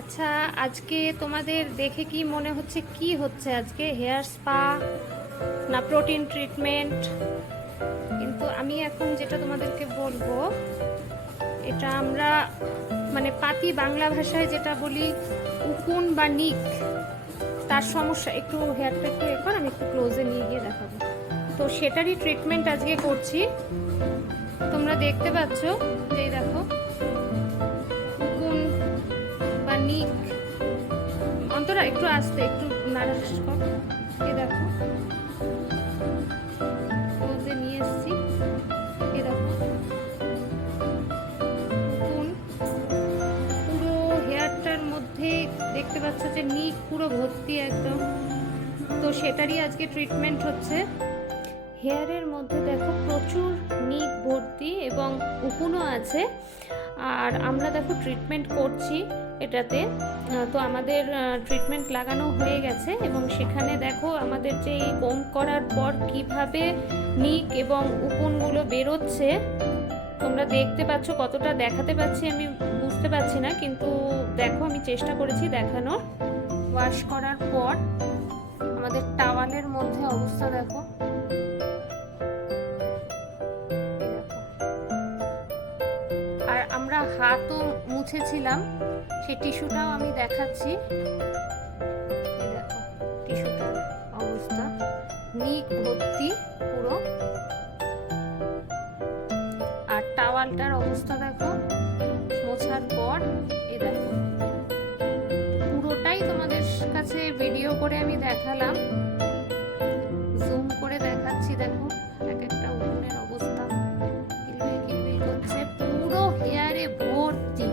আচ্ছা, আজকে তোমাদের দেখে কি মনে হচ্ছে, কি হচ্ছে আজকে? হেয়ার স্পা না প্রোটিন ট্রিটমেন্ট? কিন্তু আমি এখন যেটা তোমাদেরকে বলবো, এটা আমরা মানে পাতি বাংলা ভাষায় যেটা বলি উকুন বা নিক, তার সমস্যা। একটু হেয়ারটা একটু এখন আমি একটু ক্লোজে নিয়ে গিয়ে দেখাবো। তো সেটারই ট্রিটমেন্ট আজকে করছি। তোমরা দেখতে পাচ্ছ যে এই দেখো উকুন বা নিক। অন্তরা একটু আসতে, একটু নাড়াচাড়া কর। এ দেখো ক্লোজে নিয়ে এসছি। এ দেখো উকুন পুরো হেয়ারটার মধ্যে দেখতে পাচ্ছ যে নিক পুরো ভর্তি একদম। তো সেটারই আজকে ট্রিটমেন্ট হচ্ছে। হেয়ারের মধ্যে দেখো প্রচুর নিক ভর্তি এবং উকুনও আছে। আর আমরা দেখো ট্রিটমেন্ট করছি এটাতে। তো আমাদের ট্রিটমেন্ট লাগানো হয়ে গেছে এবং সেখানে দেখো আমাদের যে এই কোম করার পর কিভাবে নিক এবং উকুনগুলো বেরোচ্ছে তোমরা দেখতে পাচ্ছ। কতটা দেখাতে পাচ্ছি আমি বুঝতে পারছি না, কিন্তু দেখো আমি চেষ্টা করেছি দেখানোর। ওয়াশ করার পর আমাদের টাওয়ালের মধ্যে অবস্থা দেখো। আর আমরা হাতও মুছেছিলাম, সেই টিস্যুটাও আমি দেখাচ্ছি। দেখো টিস্যুটার অবস্থা, নিক ভর্তি পুরো। আর টাওয়ালটার অবস্থা দেখো মোছার পর। এই দেখো পুরোটাই তোমাদের কাছে ভিডিও করে আমি দেখালাম, জুম করে দেখাচ্ছি। দেখো এক একটা উকুনের অবস্থা কিলবিল কিলবিল করছে, পুরো হেয়ারে ভর্তি।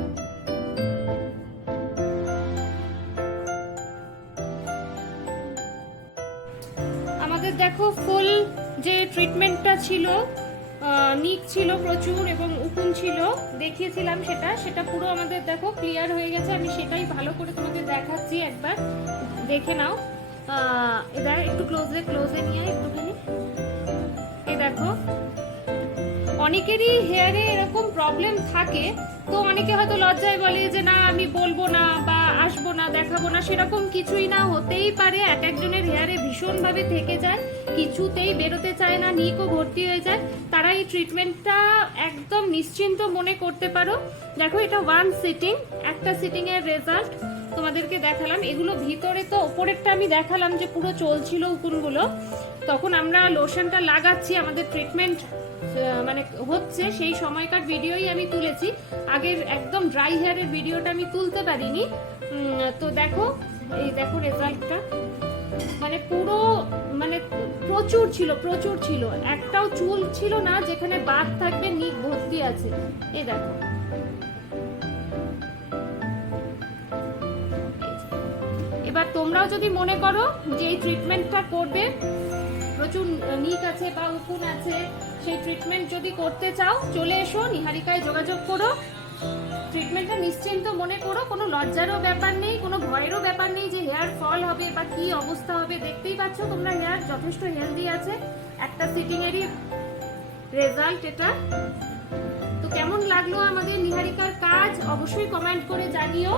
আমাদের দেখো ফুল যে ট্রিটমেন্টটা ছিল, নিক ছিল প্রচুর এবং উকুন ছিল, দেখিয়েছিলাম সেটা পুরো আমাদের দেখো ক্লিয়ার হয়ে গেছে। আমি সেটাই ভালো করে তোমাদের দেখাচ্ছি, একবার দেখে নাও। এবার একটু ক্লোজে নিয়ে একটুখানি। এই দেখো অনেকেরই হেয়ারে এরকম প্রবলেম থাকে, তো অনেকে হয়তো লজ্জায় বলে যে না আমি বলবো না বা আসবো না, দেখাবো না। সেরকম কিছুই না, হতেই পারে এক একজনের হেয়ারে ভীষণভাবে থেকে যায়, কিছুতেই বেরোতে চায় না, নিকও ভর্তি হয়ে যায়। তারা এই ট্রিটমেন্টটা একদম নিশ্চিন্ত মনে করতে পারো। দেখো এটা একটা সিটিং এর রেজাল্ট তোমাদেরকে দেখালাম। এগুলো ভিতরে তো ওপরেরটা আমি দেখালাম যে পুরো চলছিল উকুনগুলো, তখন আমরা লোশনটা লাগাচ্ছি, আমাদের ট্রিটমেন্ট মানে হচ্ছে সেই সময়কার ভিডিওই আমি তুলেছি। আগের একদম ড্রাই হেয়ারের ভিডিওটা আমি তুলতে পারিনি। তো দেখো এই দেখো রেজাল্টটা, মানে পুরো মানে প্রচুর ছিল, একটাও চুল ছিল না যেখানে বাদ থাকবে, নিক ভর্তি আছে। এই দেখো এবার তোমরাও যদি মনে করো যে এই ট্রিটমেন্টটা করবে, প্রচুর নিক আছে বা উকুন আছে, সেই ট্রিটমেন্ট যদি করতে চাও চলে এসো, নিহারিকায় যোগাযোগ করো। ট্রিটমেন্টটা নিশ্চিন্ত মনে করো, কোনো লজ্জারও ব্যাপার নেই, কোনো ভয়েরও ব্যাপার নেই যে হেয়ার ফল হবে বা কি অবস্থা হবে। দেখতেই পাচ্ছ তোমরা হেয়ার যথেষ্ট হেলদি আছে, একটা সিটিং এরই রেজাল্ট এটা। তো কেমন লাগলো আমাদের নিহারিকার কাজ অবশ্যই কমেন্ট করে জানিও।